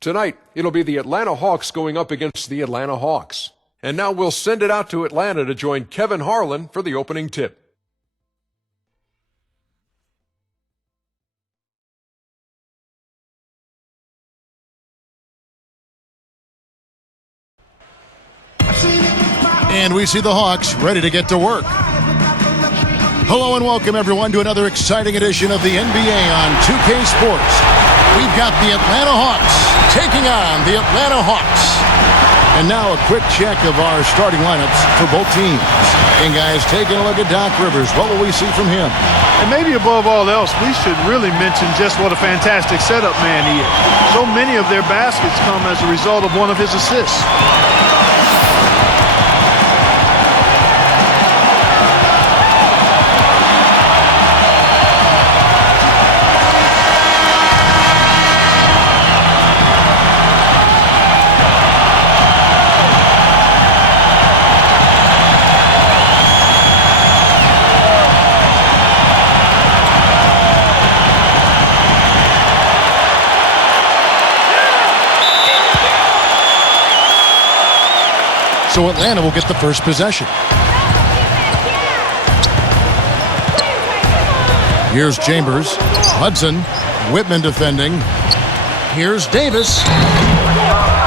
Tonight, it'll be the Atlanta Hawks going up against the Atlanta Hawks. And now we'll send it out to Atlanta to join Kevin Harlan for the opening tip. And we see the Hawks ready to get to work. Hello and welcome everyone to another exciting edition of the NBA on 2K Sports. We've got the Atlanta Hawks taking on the Atlanta Hawks. And now a quick check of our starting lineups for both teams. And guys, taking a look at Doc Rivers, what will we see from him? And maybe above all else, we should really mention just what a fantastic setup man he is. So many of their baskets come as a result of one of his assists. So Atlanta will get the first possession. Here's Chambers, Hudson, Whitman defending. Here's Davis.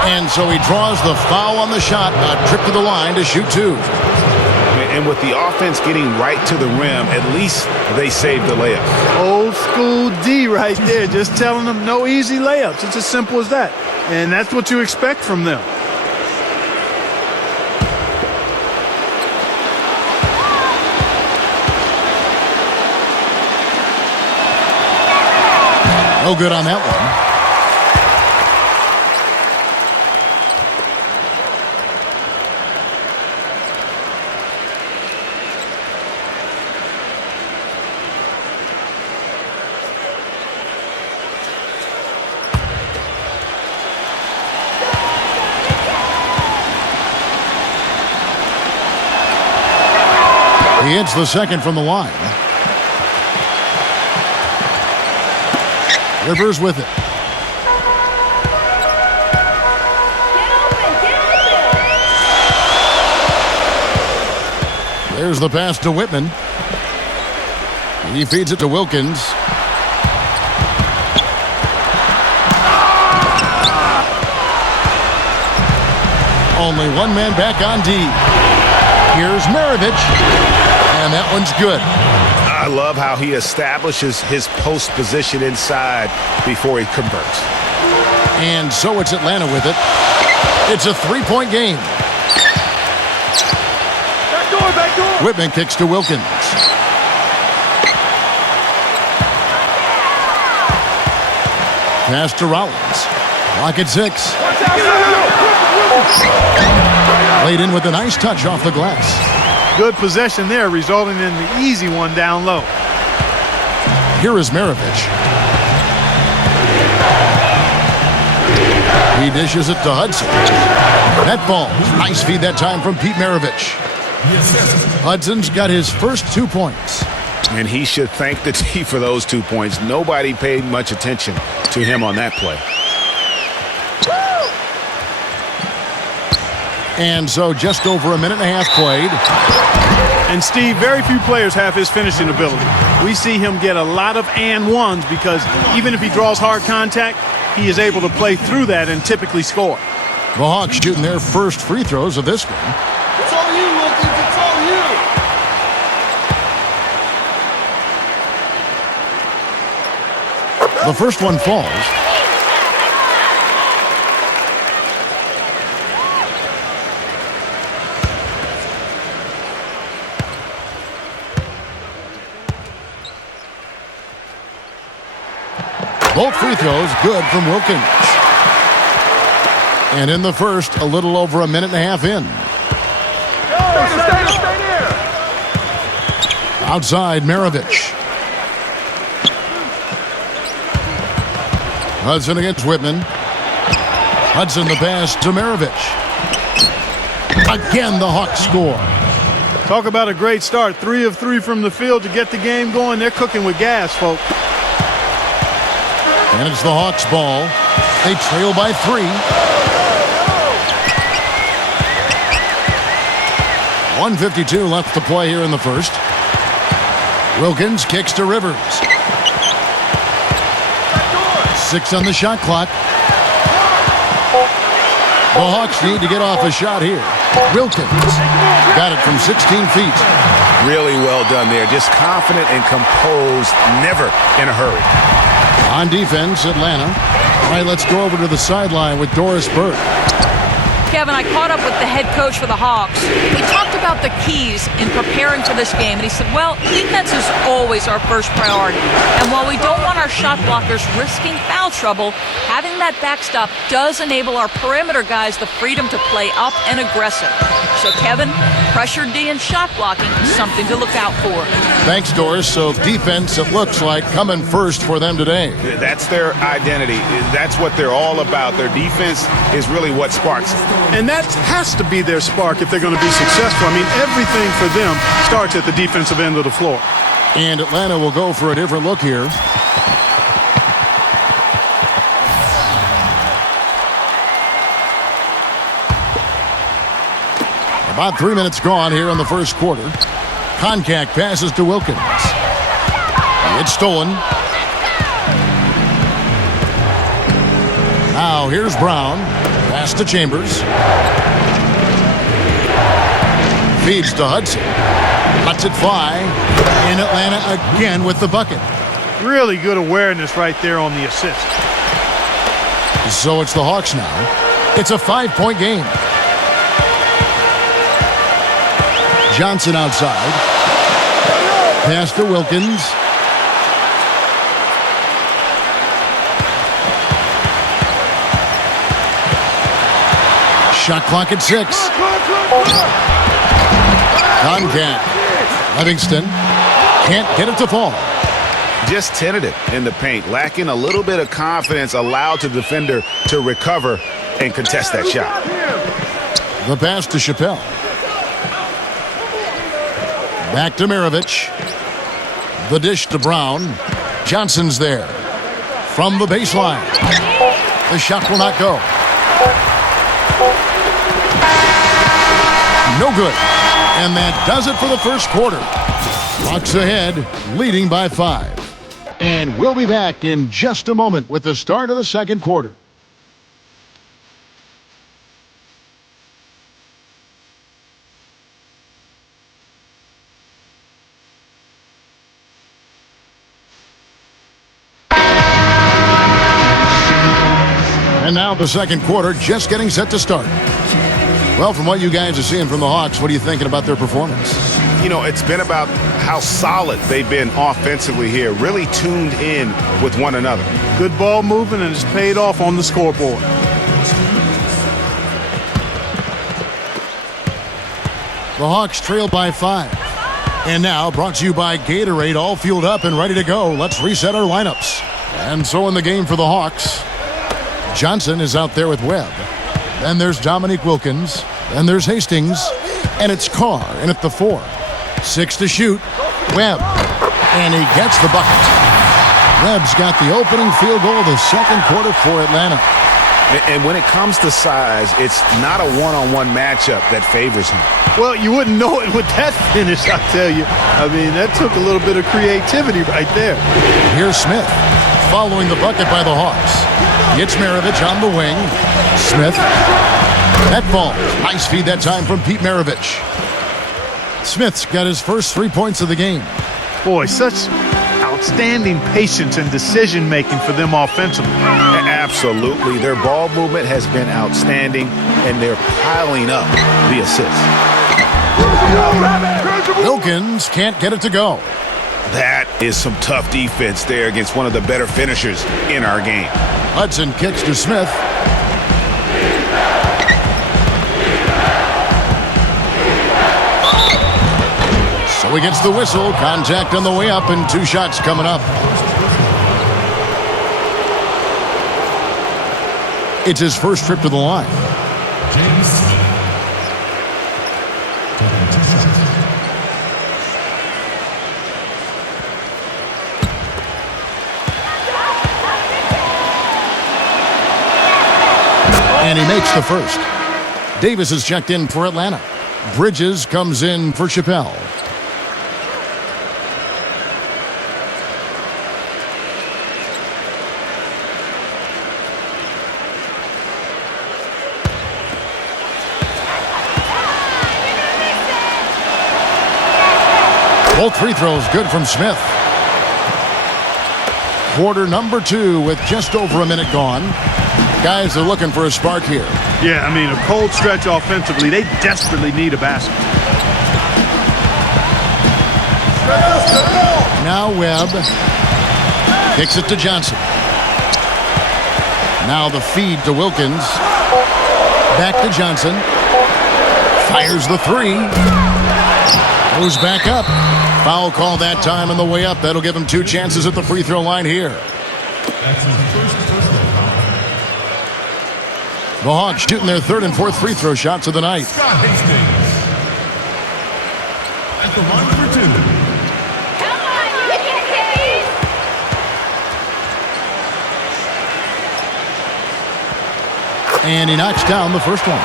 And so he draws the foul on the shot, a trip to the line to shoot two. And with the offense getting right to the rim, at least they saved the layup. Old school D right there, just telling them no easy layups. It's as simple as that. And that's what you expect from them. No good on that one. He hits the second from the line. Rivers with it. There's the pass to Whitman. He feeds it to Wilkins. Only one man back on D. Here's Maravich. And that one's good. I love how he establishes his post position inside before he converts. And so it's Atlanta with it. It's a three-point game. Back door. Whitman kicks to Wilkins. Pass to Rollins. Lock at 6. Laid in with a nice touch off the glass. Good possession there, resulting in the easy one down low. Here is Maravich. He dishes it to Hudson. That ball. Nice feed that time from Pete Maravich. Hudson's got his first 2 points. And he should thank the D for those 2 points. Nobody paid much attention to him on that play. And so just over a minute and a half played. And Steve, very few players have his finishing ability. We see him get a lot of and ones because even if he draws hard contact, he is able to play through that and typically score. The Hawks shooting their first free throws of this game. It's all you, Wilkins. It's all you. The first one falls. Both free throws good from Wilkins. And in the first, a little over a minute and a half in. Stay. Outside, Maravich. Hudson against Whitman. Hudson the pass to Maravich. Again, the Hawks score. Talk about a great start. 3 of 3 from the field to get the game going. They're cooking with gas, folks. And it's the Hawks ball. They trail by 3. 1:52 left to play here in the first. Wilkins kicks to Rivers. 6 on the shot clock. The Hawks need to get off a shot here. Wilkins got it from 16 feet. Really well done there. Just confident and composed, never in a hurry. On defense, Atlanta. All right, let's go over to the sideline with Doris Burke. Kevin, I caught up with the head coach for the Hawks. We talked about the keys in preparing for this game, and he said, well, defense is always our first priority. And while we don't want our shot blockers risking foul trouble, having that backstop does enable our perimeter guys the freedom to play up and aggressive. So, Kevin, pressure D and shot blocking is something to look out for. Thanks, Doris. So defense, it looks like, coming first for them today. That's their identity. That's what they're all about. Their defense is really what sparks it. And that has to be their spark if they're going to be successful. I mean, everything for them starts at the defensive end of the floor. And Atlanta will go for a different look here. About 3 minutes gone here in the first quarter. Koncak passes to Wilkins. It's stolen. Now here's Brown. Pass to Chambers. Feeds to Hudson. Lets it fly. And Atlanta again with the bucket. Really good awareness right there on the assist. So it's the Hawks now. It's a 5-point game. Johnson outside. Pass to Wilkins. Shot clock at 6. Koncak. Livingston can't get it to fall. Just tentative in the paint, lacking a little bit of confidence, allowed the defender to recover and contest that shot. The pass to Chappelle. Back to Maravich. The dish to Brown. Johnson's there. From the baseline. The shot will not go. No good. And that does it for the first quarter. Hawks ahead, leading by 5. And we'll be back in just a moment with the start of the second quarter. And now the second quarter just getting set to start. Well, from what you guys are seeing from the Hawks, what are you thinking about their performance? You know, it's been about how solid they've been offensively here, really tuned in with one another. Good ball movement, and it's paid off on the scoreboard. The Hawks trail by 5. And now, brought to you by Gatorade, all fueled up and ready to go. Let's reset our lineups. And so in the game for the Hawks, Johnson is out there with Webb. Then there's Dominique Wilkins. Then there's Hastings. And it's Carr in at the 4. 6 to shoot. Webb. And he gets the bucket. Webb's got the opening field goal of the second quarter for Atlanta. And when it comes to size, it's not a one-on-one matchup that favors him. Well, you wouldn't know it with that finish, I tell you. I mean, that took a little bit of creativity right there. Here's Smith following the bucket by the Hawks. Gets Maravich on the wing. Smith. That ball. Nice feed that time from Pete Maravich. Smith's got his first 3 points of the game. Boy, such outstanding patience and decision-making for them offensively. Absolutely. Their ball movement has been outstanding, and they're piling up the assists. Wilkins can't get it to go. That is some tough defense there against one of the better finishers in our game. Hudson kicks to Smith. So he gets the whistle. Contact on the way up and 2 shots coming up. It's his first trip to the line. And he makes the first. Davis is checked in for Atlanta. Bridges comes in for Chappelle. Both free throws good from Smith. Quarter number 2 with just over a minute gone. Guys are looking for a spark here. Yeah, I mean, a cold stretch offensively. They desperately need a basket. Now Webb kicks it to Johnson. Now the feed to Wilkins. Back to Johnson. Fires the 3. Goes back up. Foul call that time on the way up. That'll give him 2 chances at the free throw line here. The Hawks shooting their 3rd and 4th free throw shots of the night. Scott Hastings at the line for 2. Come on, you can hit it! And he knocks down the first one.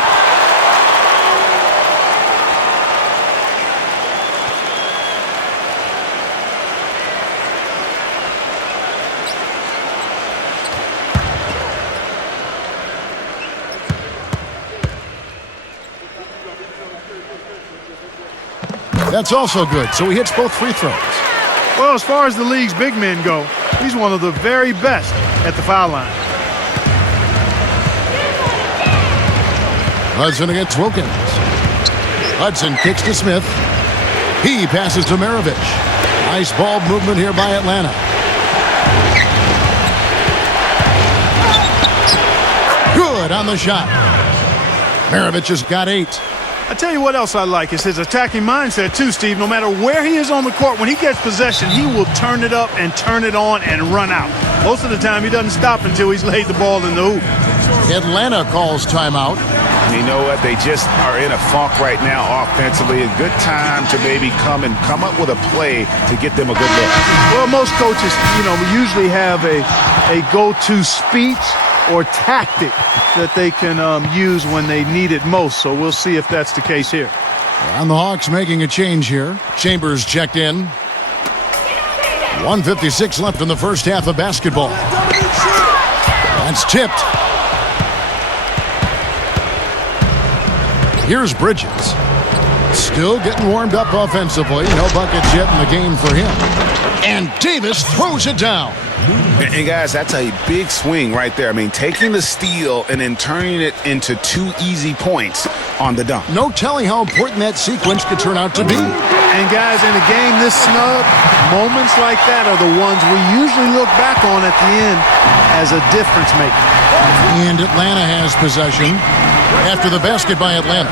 That's also good, so he hits both free throws. Well, as far as the league's big men go, he's one of the very best at the foul line. Hudson against Wilkins. Hudson kicks to Smith. He passes to Maravich. Nice ball movement here by Atlanta. Good on the shot. Maravich has got 8. I tell you what else I like is his attacking mindset too, Steve. No matter where he is on the court, when he gets possession, he will turn it up and turn it on and run out. Most of the time, he doesn't stop until he's laid the ball in the hoop. Atlanta calls timeout. You know what? They just are in a funk right now offensively. A good time to maybe come up with a play to get them a good look. Well, most coaches, usually have a go-to speech or tactic that they can use when they need it most. So we'll see if that's the case here. And the Hawks making a change here. Chambers checked in. 1:56 left in the first half of basketball. That's tipped. Here's Bridges. Still getting warmed up offensively. No buckets yet in the game for him. And Davis throws it down. And guys, that's a big swing right there. I mean, taking the steal and then turning it into 2 easy points on the dunk. No telling how important that sequence could turn out to be. And guys, in a game this snug, moments like that are the ones we usually look back on at the end as a difference maker. And Atlanta has possession after the basket by Atlanta.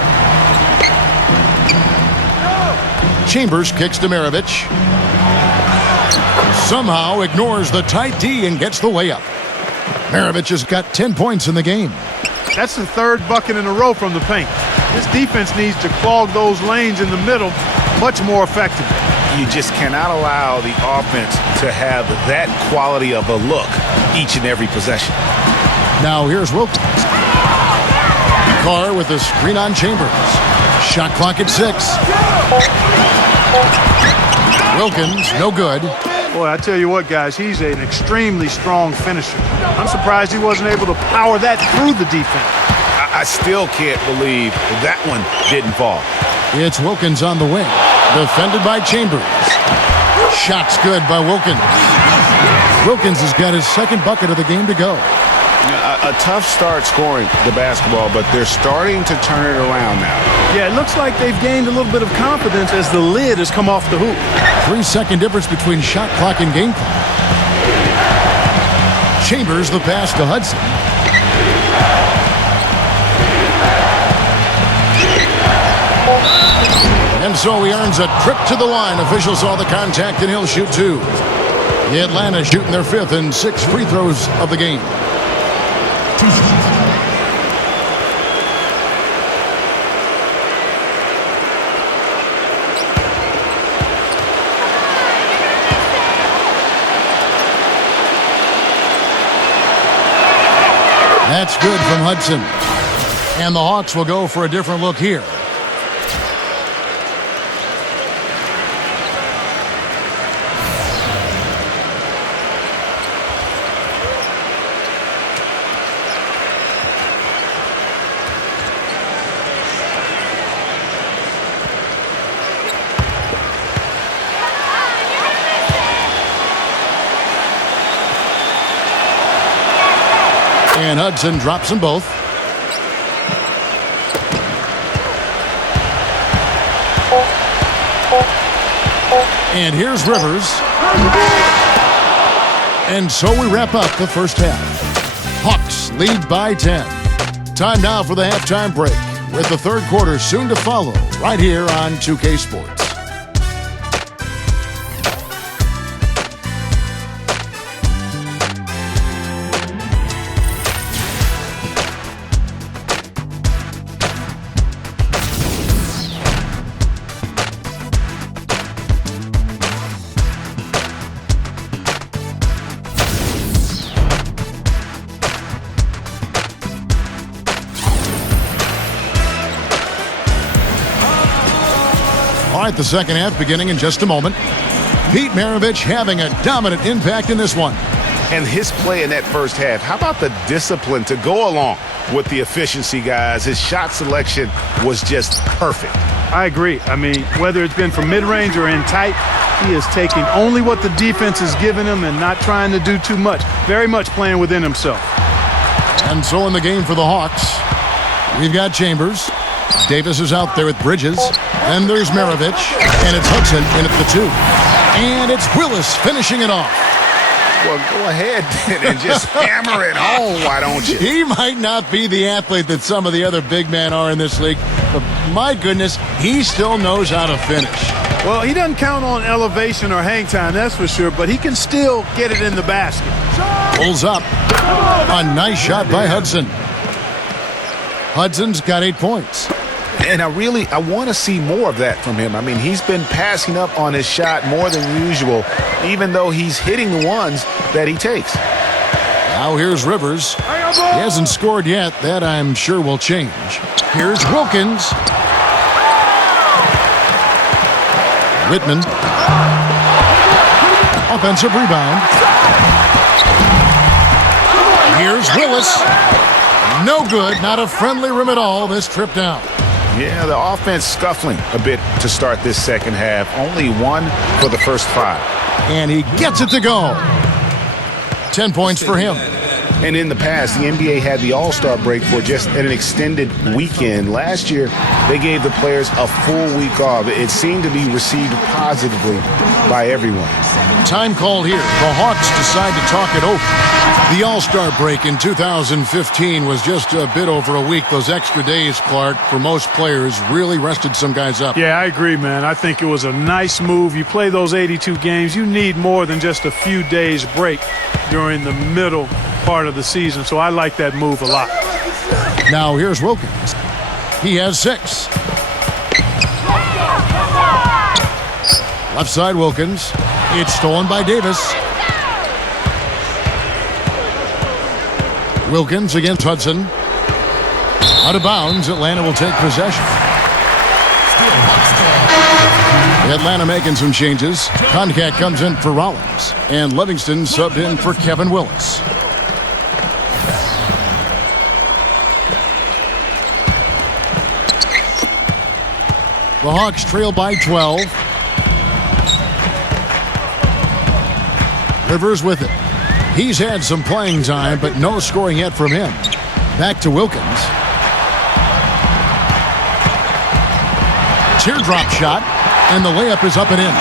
Chambers kicks to Maravich. Somehow ignores the tight D and gets the way up. Maravich has got 10 points in the game. That's the 3rd bucket in a row from the paint. This defense needs to clog those lanes in the middle much more effectively. You just cannot allow the offense to have that quality of a look each and every possession. Now here's Wilkins. Carr with a screen on Chambers. Shot clock at 6. Wilkins, no good. Boy, I tell you what, guys, he's an extremely strong finisher. I'm surprised he wasn't able to power that through the defense. I still can't believe that one didn't fall. It's Wilkins on the wing. Defended by Chambers. Shot's good by Wilkins. Wilkins has got his 2nd bucket of the game to go. A tough start scoring the basketball, but they're starting to turn it around now. Yeah, it looks like they've gained a little bit of confidence as the lid has come off the hoop. 3-second difference between shot clock and game clock. Chambers the pass to Hudson. And so he earns a trip to the line. Officials saw the contact and he'll shoot 2. The Atlanta shooting their 5th and 6th free throws of the game. That's good from Hudson. And the Hawks will go for a different look here. And Hudson drops them both. And here's Rivers. And so we wrap up the first half. Hawks lead by 10. Time now for the halftime break, with the third quarter soon to follow right here on 2K Sports. All right, the second half beginning in just a moment. Pete Maravich having a dominant impact in this one. And his play in that first half, how about the discipline to go along with the efficiency, guys? His shot selection was just perfect. I agree. I mean, whether it's been from mid-range or in tight, he is taking only what the defense is giving him and not trying to do too much. Very much playing within himself. And so in the game for the Hawks, we've got Chambers. Davis is out there with Bridges. Then there's Maravich. And it's Hudson in at the 2. And it's Willis finishing it off. Well, go ahead and just hammer it home, why don't you? He might not be the athlete that some of the other big men are in this league, but my goodness, he still knows how to finish. Well, he doesn't count on elevation or hang time, that's for sure, but he can still get it in the basket. Pulls up. A nice shot by Hudson. Hudson's got 8 points. And I want to see more of that from him. I mean, he's been passing up on his shot more than usual, even though he's hitting the ones that he takes. Now here's Rivers. He hasn't scored yet. That I'm sure will change. Here's Wilkins. Whitman. Offensive rebound. Here's Willis. No good. Not a friendly rim at all this trip down. Yeah, the offense scuffling a bit to start this second half. Only 1 for the first 5. And he gets it to go. 10 points for him. And in the past, the NBA had the All-Star break for just an extended weekend. Last year, they gave the players a full week off. It seemed to be received positively by everyone. Time called here. The Hawks decide to talk it over. The All-Star break in 2015 was just a bit over a week. Those extra days, Clark, for most players, really rested some guys up. Yeah, I agree, man. I think it was a nice move. You play those 82 games, you need more than just a few days break during the middle part of the season. So I like that move a lot. Now here's Wilkins. He has 6. Left side Wilkins. It's stolen by Davis. Wilkins against Hudson. Out of bounds, Atlanta will take possession. Atlanta making some changes. Concat comes in for Rollins. And Livingston subbed in for Kevin Willis. The Hawks trail by 12. Rivers with it. He's had some playing time, but no scoring yet from him. Back to Wilkins. Teardrop shot, and the layup is up and in.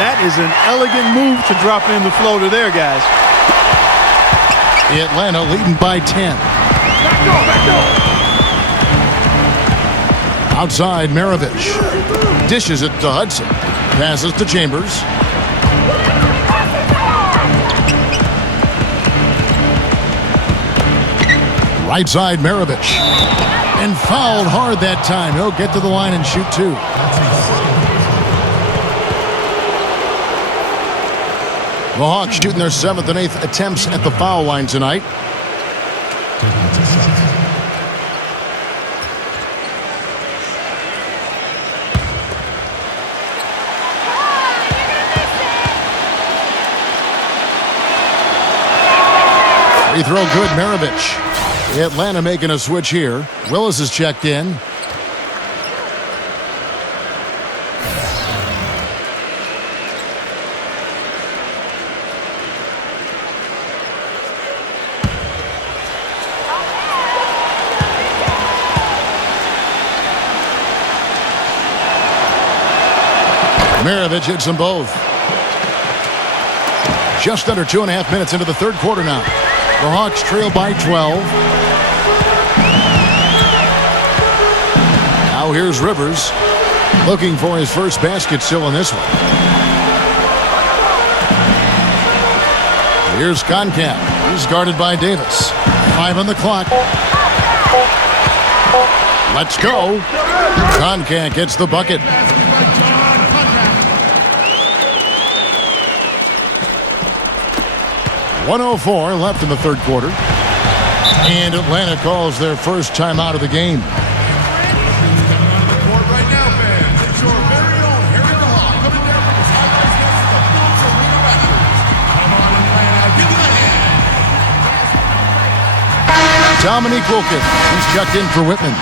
That is an elegant move to drop in the floater there, guys. Atlanta leading by 10. Outside, Maravich. Dishes it to Hudson. Passes to Chambers. Right side, Maravich. And fouled hard that time. He'll get to the line and shoot 2. The Hawks shooting their 7th and 8th attempts at the foul line tonight. Free throw good, Maravich. Atlanta making a switch here. Willis is checked in. Maravich hits them both. Just under 2.5 minutes into the third quarter now. The Hawks trail by 12. Now here's Rivers, looking for his first basket still in this one. Here's Concat. He's guarded by Davis. 5 on the clock. Let's go. Concat gets the bucket. .104 left in the third quarter. And Atlanta calls their first timeout of the game. Dominique Wilkins. He's checked in for Whitman.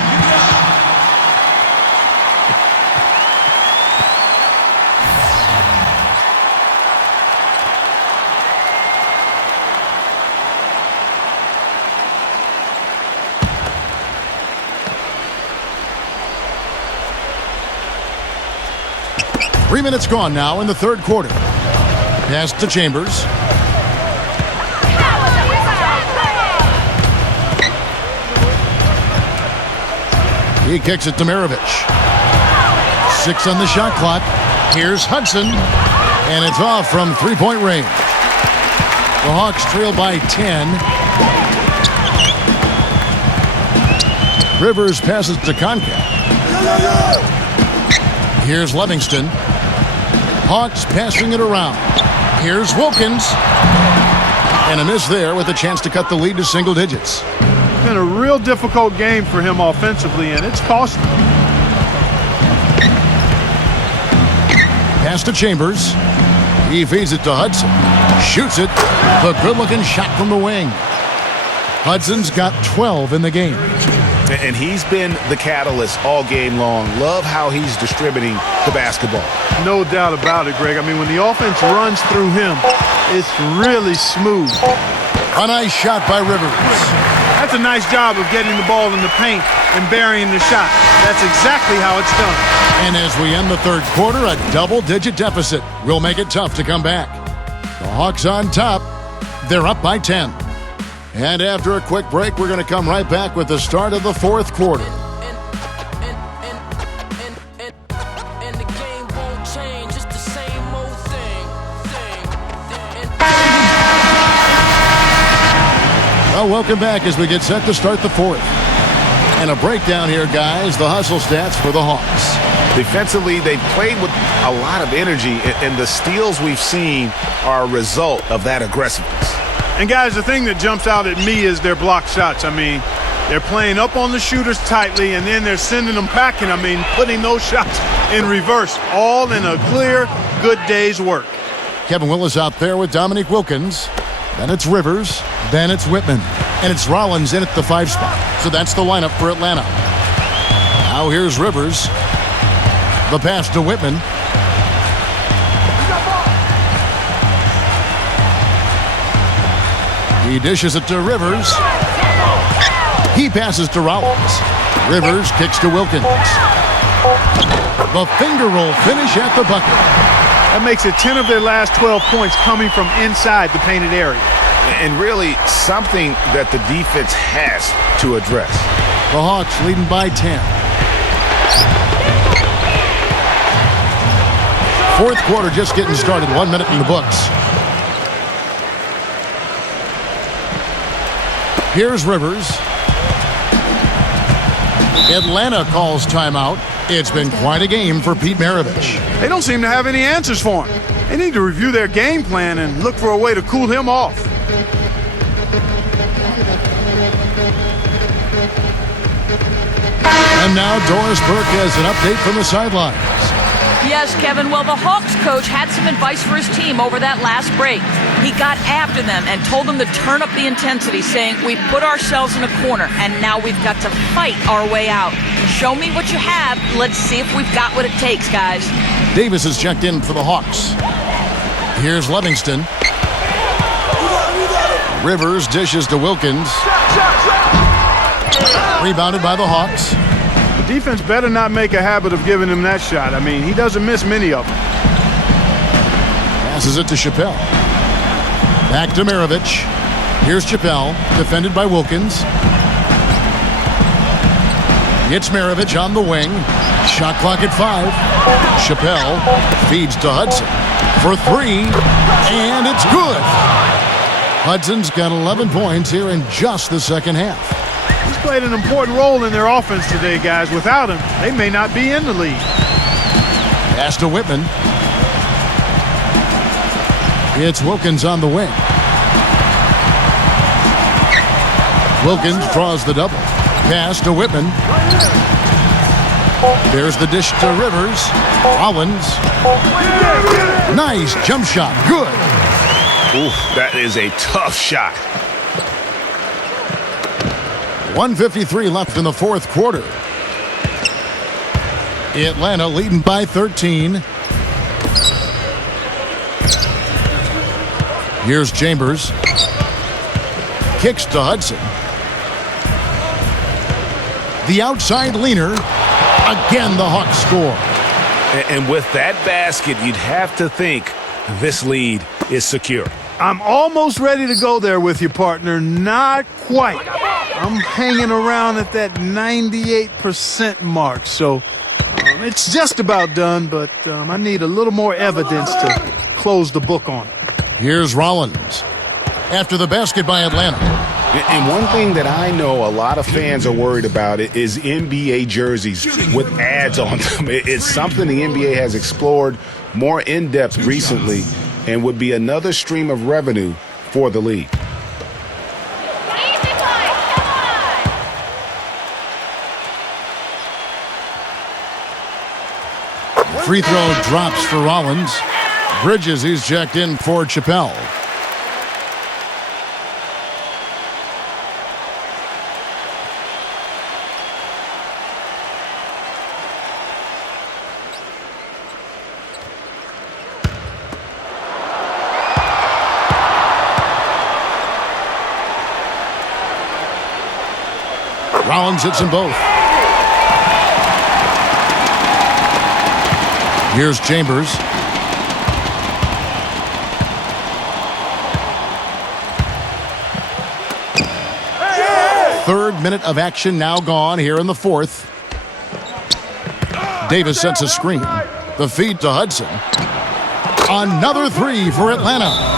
Three minutes gone now in the third quarter. Pass to Chambers. He kicks it to Maravich. 6 on the shot clock. Here's Hudson. And it's off from three-point range. The Hawks trail by 10. Rivers passes to Concat. Here's Livingston. Hawks passing it around. Here's Wilkins. And a miss there with a chance to cut the lead to single digits. It's been a real difficult game for him offensively, and it's cost him. Pass to Chambers. He feeds it to Hudson. Shoots it. The good-looking shot from the wing. Hudson's got 12 in the game. And he's been the catalyst all game long. Love how he's distributing the basketball. No doubt about it, Greg. I mean, when the offense runs through him, it's really smooth. A nice shot by Rivers. That's a nice job of getting the ball in the paint and burying the shot. That's exactly how it's done. And as we end the third quarter, a double-digit deficit will make it tough to come back. The Hawks on top. They're up by 10. And after a quick break, we're going to come right back with the start of the fourth quarter. Well, welcome back as we get set to start the fourth. And a breakdown here, guys. The hustle stats for the Hawks. Defensively, they played with a lot of energy, and the steals we've seen are a result of that aggressiveness. And, guys, the thing that jumps out at me is their block shots. I mean, they're playing up on the shooters tightly, and then they're sending them packing. I mean, putting those shots in reverse, all in a clear, good day's work. Kevin Willis out there with Dominique Wilkins. Then it's Rivers. Then it's Whitman. And it's Rollins in at the 5 spot. So that's the lineup for Atlanta. Now here's Rivers. The pass to Whitman. He dishes it to Rivers. He passes to Rollins. Rivers kicks to Wilkins. The finger roll finish at the bucket. That makes it 10 of their last 12 points coming from inside the painted area. And really something that the defense has to address. The Hawks leading by 10. Fourth quarter just getting started. 1 minute in the books. Here's Rivers. Atlanta calls timeout. It's been quite a game for Pete Maravich. They don't seem to have any answers for him. They need to review their game plan and look for a way to cool him off. And now Doris Burke has an update from the sidelines. Yes, Kevin. Well, the Hawks coach had some advice for his team over that last break. He got after them and told them to turn up the intensity, saying, we put ourselves in a corner, and now we've got to fight our way out. Show me what you have. Let's see if we've got what it takes, guys. Davis is checked in for the Hawks. Here's Livingston. Rivers dishes to Wilkins. Rebounded by the Hawks. The defense better not make a habit of giving him that shot. I mean, he doesn't miss many of them. Passes it to Chappelle. Back to Maravich. Here's Chappelle, defended by Wilkins. It's Maravich on the wing. Shot clock at 5. Chappelle feeds to Hudson for 3, and it's good. Hudson's got 11 points here in just the second half. He's played an important role in their offense today, guys. Without him, they may not be in the league. Pass to Whitman. It's Wilkins on the wing. Wilkins draws the double. Pass to Whitman. There's the dish to Rivers. Rollins. Nice jump shot. Good. Oof, that is a tough shot. 1:53 left in the fourth quarter. Atlanta leading by 13. Here's Chambers. Kicks to Hudson. The outside leaner. Again, the Hawks score. And with that basket, you'd have to think this lead is secure. I'm almost ready to go there with you, partner. Not quite. I'm hanging around at that 98% mark. So it's just about done, but I need a little more evidence to close the book on it. Here's Rollins. After the basket by Atlanta. And one thing that I know a lot of fans are worried about is NBA jerseys with ads on them. It's something the NBA has explored more in depth recently and would be another stream of revenue for the league. Free throw drops for Rollins. Bridges, he's checked in for Chappelle. Rollins hits them both. Here's Chambers. Third minute of action now gone here in the fourth. Davis sets a screen. The feed to Hudson. Another 3 for Atlanta.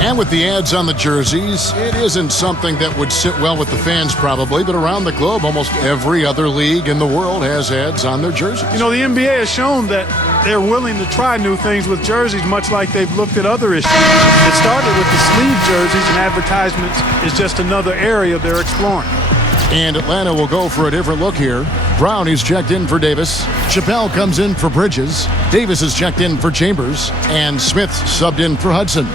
And with the ads on the jerseys, it isn't something that would sit well with the fans probably, but around the globe, almost every other league in the world has ads on their jerseys. You know, the NBA has shown that they're willing to try new things with jerseys, much like they've looked at other issues. It started with the sleeve jerseys, and advertisements is just another area they're exploring. And Atlanta will go for a different look here. Brown, he's checked in for Davis. Chappelle comes in for Bridges. Davis is checked in for Chambers. And Smith subbed in for Hudson.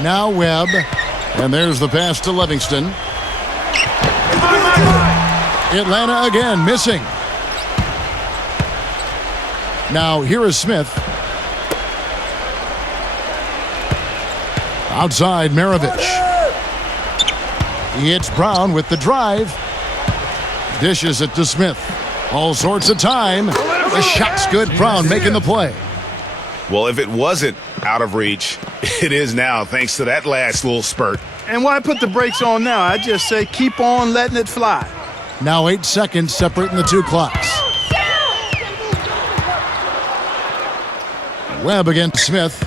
Now Webb. And there's the pass to Livingston. Atlanta again missing. Now here is Smith. Outside Maravich. It's Brown with the drive. Dishes it to Smith. All sorts of time. The shot's good. Brown making the play. Well, if it wasn't out of reach, it is now thanks to that last little spurt. And why put the brakes on now? I just say keep on letting it fly. Now 8 seconds separating the two clocks. Webb against Smith.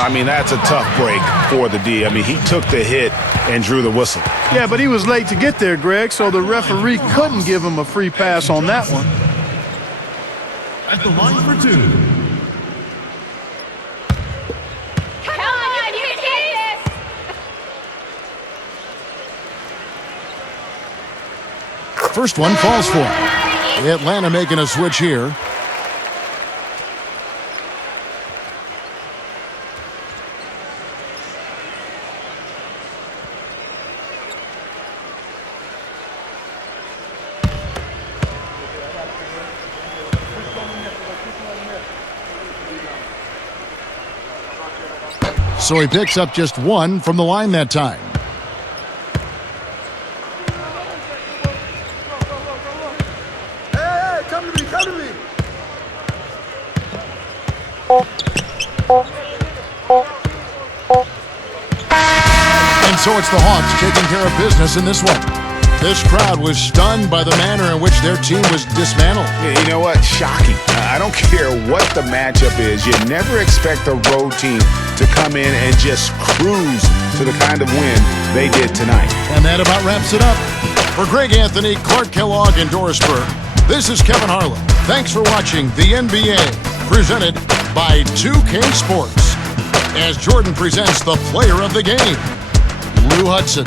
I mean, that's a tough break for the D. I mean, he took the hit and drew the whistle. Yeah, but he was late to get there, Greg, so the referee couldn't give him a free pass on that one. At the line for 2. first one falls for him. Atlanta making a switch here. So he picks up just one from the line that time. Hey, come to me, come to me. And so it's the Hawks taking care of business in this one. This crowd was stunned by the manner in which their team was dismantled. You know what? Shocking. I don't care what the matchup is. You never expect a road team to come in and just cruise to the kind of win they did tonight. And that about wraps it up. For Greg Anthony, Clark Kellogg, and Doris Burke, this is Kevin Harlan. Thanks for watching the NBA, presented by 2K Sports. As Jordan presents the player of the game, Lou Hudson.